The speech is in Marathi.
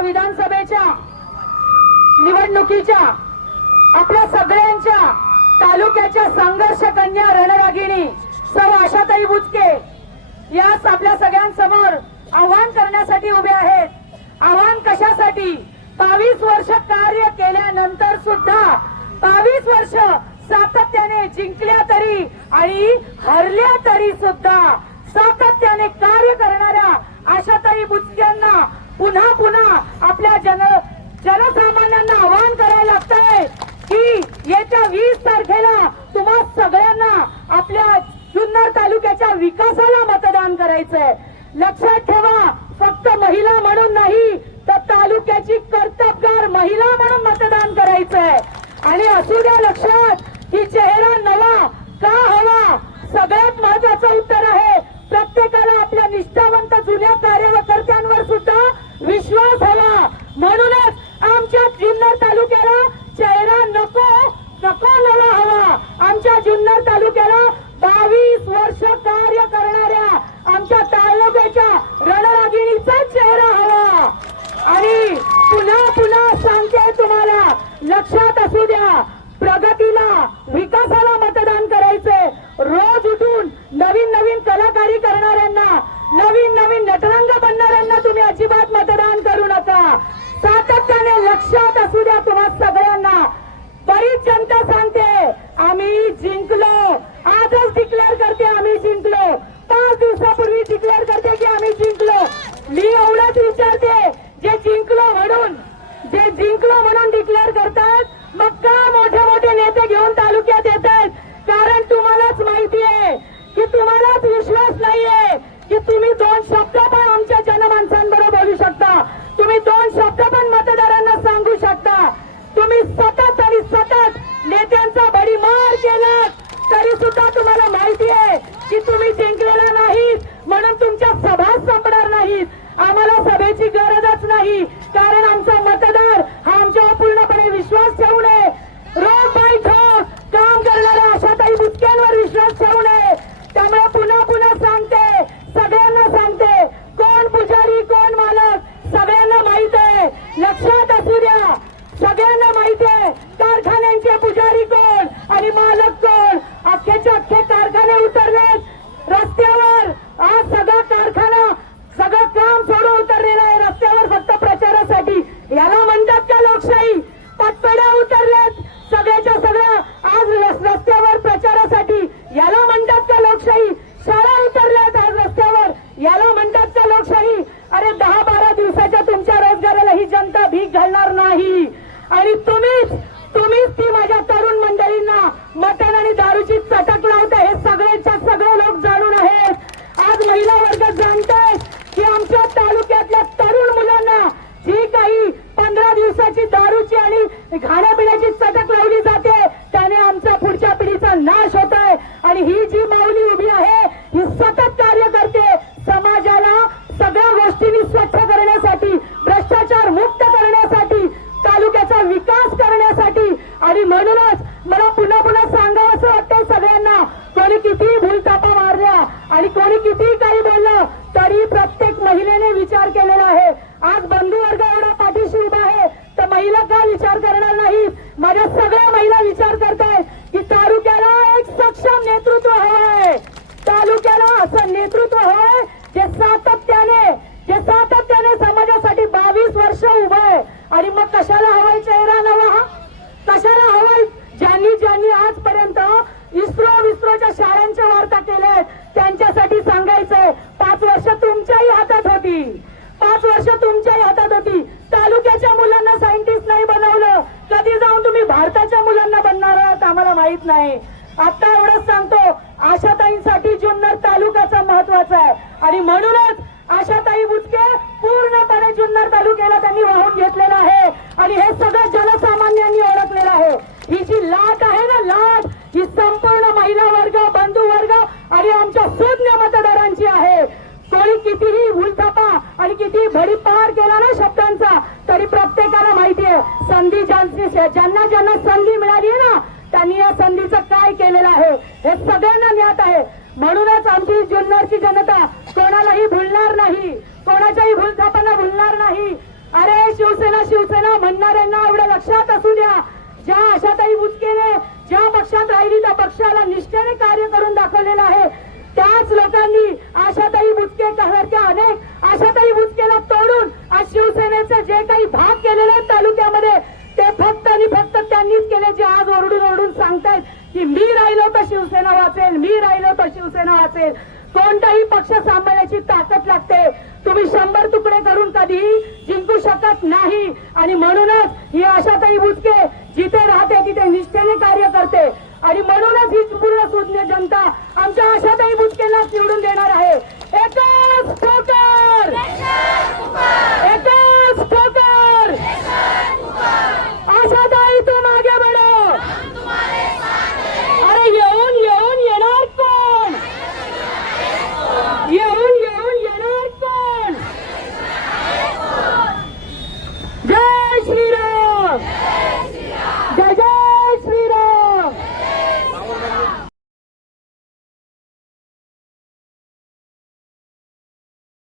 या विधानसभेच्या निवडणुकीच्या आपल्या सगळ्यांच्या तालुक्याच्या संघर्ष कन्या रणरागिणी सर्व आशाताई बुचके याच आपल्या सगळ्यांसमोर आव्हान करण्यासाठी उभे आहेत. आव्हान कशासाठी? बावीस वर्ष कार्य केल्यानंतर सुद्धा बावीस वर्ष सातत्याने जिंकल्या तरी आणि हरल्या तरी सुद्धा सातत्याने कार्य करणाऱ्या आशाताई बुचक्यांना पुन्हा पुन्हा आपल्या जन जनसामान्यांना आवाहन करावं लागतंय की येत्या वीस तारखेला तुम्हा सगळ्यांना आपल्या जुन्नर तालुक्याच्या विकासाला मतदान करायचंय. लक्षात ठेवा फक्त महिला म्हणून नाही तर तालुक्याची कर्तबगार महिला म्हणून मतदान करायचंय. आणि असू द्या लक्षात की चेहरा नवा का हवा सगळ्यात महत्वाचं उत्तर आहे प्रत्येकाला आपल्या निष्ठावंत जुन्या कार्यकर्त्यांवर विश्वास हवा. म्हणूनच आमच्या जुन्नर तालुक्याला चेहरा नको नको नवा हवा. आमच्या जुन्नर तालुक्याला बावीस वर्ष कार्य करणाऱ्या आमच्या तालुक्याच्या रणरागिणीचा चेहरा हवा आणि पुन्हा पुन्हा सांगते तुम्हाला लक्षात असू द्या प्रगतीला विकासाला मतदान करायचंय रोज उठून नवीन नवीन कलाकारी करणाऱ्यांना नवीन नवीन नटरंग बनणाऱ्यांना तुम्ही अजिबात मतदान करू नका सातत्याने लक्षात असू द्या तुम्हा सगळ्यांना बरीच जनता सांगते आम्ही जिंकलो आजच डिक्लेअर करते आम्ही जिंकलो पाच दिवसापूर्वी डिक्लेअर करते की आम्ही जिंकलो मी एवढंच विचारते जे जिंकलो म्हणून जे जिंकलो म्हणून डिक्लेअर करतात मग का मोठे मोठे नेते घेऊन तालुक्यात येतात. कारण तुम्हालाच माहिती आहे की तुम्हालाच विश्वास नाहीये की तुम्ही दोन शब्द पण आमच्या जनमानसांबरोबर बोलू शकता. तुम्ही दोन शब्द पण मतदारांना सांगू शकता. तुम्ही सतत आणि सतत नेत्यांचा बडीमार केला तरी सुद्धा तुम्हाला माहिती आहे की तुम्ही जिंकलेला नाहीत. म्हणून तुमच्या सभा संपणार नाहीत. आम्हाला सभेची गरजच नाही. कारण आमचा मतदार हा आमच्यावर पूर्णपणे विश्वास ठेवू नये रोज बाय ठोक काम करणाऱ्या आशाताई बुचक्यांवर विश्वास ठेवू नये त्यामुळे पुन्हा पुन्हा सांगते सगळ्यांना सांगते कोण पुजारी कोण मालक सगळ्यांना माहीत आहे लक्षात असू द्या सगळ्यांना माहिती आहे कारखान्यांचे पुजारी कोण आणि मालक कोण अख्खेचे अख्खे कारखाने उतरलेत रस्त्यावर आज सगळा कारखाना सगळं काम सोडून उतरलेलं आहे रस्त्यावर फक्त प्रचारासाठी याला म्हणतात का लोकशाही पटपेड्या उतरल्यात सगळ्याच्या सगळ्या आज रस- रस्त्यावर प्रचारासाठी याला म्हणतात का लोकशाही शाळा उतरल्यात आज रस्त्यावर याला म्हणतात का लोकशाही अरे दहा बारा दिवसाच्या तुमच्या रोजगाराला ही जनता भीक घालणार नाही आणि तुम्हीच तुम्हीच ती माझ्या तरुण मंडळींना मटण आणि दारूची चटक लावता हे सगळेच्या सगळे लोक जाणून आहेत आज महिला वर्ग जाणताय की आमच्या तालुक्यातल्या तरुण मुलांना जी काही पंधरा दिवसाची दारूची आणि खाण्यापिण्याची चटक लावली जाते. त्याने आमच्या पुढच्या पिढीचा नाश होत आहे आणि ही जी माऊली उभी आहे ही सतत कार्य करते. समाजाला सगळ्या गोष्टींनी स्वच्छ करण्यासाठी भ्रष्टाचार मुक्त करण्यासाठी तालुक्याचा विकास करण्यासाठी. आणि म्हणूनच मला पुन्हा पुन्हा सांगावं असं वाटतंय सगळ्यांना. कोणी किती भूलतापा मारल्या आणि कोणी किती काही बोललं तरी प्रत्येक महिलेने विचार केला आहे आज बंधू वर्ग एवढा पाठीशी उभा आहे तर महिला का विचार करणार नाही माझ्या सगळ्या महिला विचार करताय की तालुक्याला एक सक्षम नेतृत्व हवंय. तालुक्याला असं नेतृत्व हवंय जे सातत्याने जे सातत्याने समाजासाठी बावीस वर्ष उभं आहे. आणि मग कशाला हवाय चेहरा नवा कशाला हवाय ज्यांनी ज्यांनी आजपर्यंत इस्रो विस्रोच्या शाळांच्या वार्ता केल्या आहेत, त्यांच्यासाठी सांगायचंय पाच वर्ष तुमच्याही हातात होती पाच वर्ष तुमच्याही हातात होती तालुक्याच्या मुलांना सायंटिस्ट नाही बनवलं कधी जाऊन तुम्ही भारताच्या मुलांना बनणार आहात आम्हाला माहीत नाही. आता एवढंच सांगतो आशाताईंसाठी जुन्नर तालुक्याचा महत्त्वाचा आहे. आणि म्हणूनच आशाताई बुचके पूर्णपणे जुन्नर तालुक्याला त्यांनी वाहून घेतलेला आहे. आणि हे सगळं जनसामान्यांनी ओळखलेलं आहे. ही जी लाट आहे ना लाट ही संपूर्ण महिला म्हणूनच आमची जुन्नरची जनता कोणालाही भुलणार नाही. कोणाच्याही भूलथापांना भुलणार नाही. अरे शिवसेना शिवसेना म्हणणाऱ्यांना एवढं लक्षात असू द्या. ज्या आशाताई बुचकेने ज्या पक्षात राहिली त्या पक्षाला निष्ठेने कार्य करून दाखवलेलं आहे. त्याच लोकांनी आशाताई बुचके सारख्या अनेक आशाताई बुचकेला तोड पक्ष सांभाळण्याची ताकद लागते. तुम्ही शंभर तुकडे करून कधीही जिंकू शकत नाही. आणि म्हणूनच ही आशाताई बुचके जिथे राहते तिथे निष्ठेने कार्य करते. आणि म्हणूनच ही पूर्ण सुज्ञ जनता आमच्या आशाताई बुचकेला निवडून देणार आहे. एकच ठोकर! एकच ठोकर! आशाताई तू मागे बडो সম্ভব